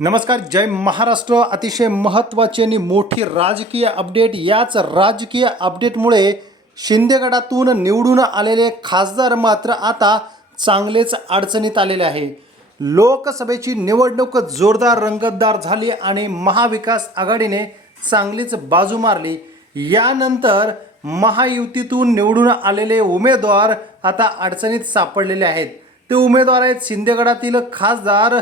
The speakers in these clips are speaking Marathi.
नमस्कार जय महाराष्ट्र. अतिशय महत्त्वाची आणि मोठी राजकीय अपडेट. याच राजकीय अपडेटमुळे शिंदेगडातून निवडून आलेले खासदार मात्र आता चांगलेच अडचणीत आलेले आहे. लोकसभेची निवडणूक जोरदार रंगतदार झाली आणि महाविकास आघाडीने चांगलीच बाजू मारली. यानंतर महायुतीतून निवडून आलेले उमेदवार आता अडचणीत सापडलेले आहेत. ते उमेदवार आहेत शिंदेगडातील खासदार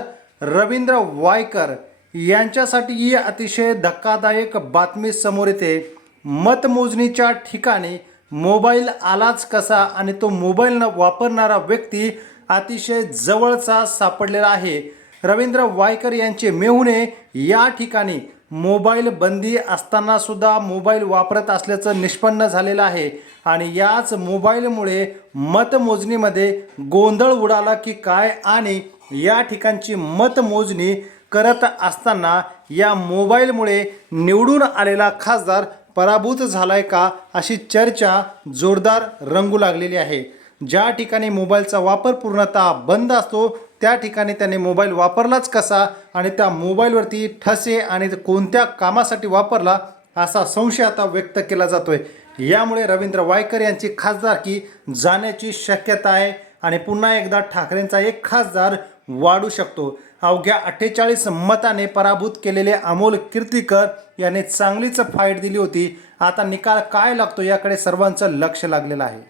रवींद्र वायकर यांच्यासाठी ही अतिशय धक्कादायक बातमी समोर येते. मतमोजणीच्या ठिकाणी मोबाईल आलाच कसा आणि तो मोबाईल न वापरणारा व्यक्ती अतिशय जवळचा सापडलेला आहे. रवींद्र वायकर यांचे मेहुणे या ठिकाणी मोबाईल बंदी असताना सुद्धा मोबाईल वापरत असल्याचं निष्पन्न झालेलं आहे आणि याच मोबाईलमुळे मतमोजणीमध्ये गोंधळ उडाला की काय आणि या ठिकाणची मतमोजणी करत असताना या मोबाईलमुळे निवडून आलेला खासदार पराभूत झालाय का अशी चर्चा जोरदार रंगू लागलेली आहे. ज्या ठिकाणी मोबाईलचा वापर पूर्णतः बंद असतो त्या ठिकाणी त्याने मोबाईल वापरलाच कसा आणि त्या मोबाईलवरती ठसे आणि कोणत्या कामासाठी वापरला असा संशय आता व्यक्त केला जातोय. यामुळे रवींद्र वायकर यांची खासदारकी जाण्याची शक्यता आहे. आणि पुन्हा एकदा ठाकरेंचा एक खासदार वाढू शकतो. अवघ्या अठ्ठेचाळीस मताने पराभूत केलेले अमोल कीर्तीकर याने चांगलीच फाईट दिली होती. आता निकाल काय लागतो याकडे सर्वांचं लक्ष लागलेलं आहे.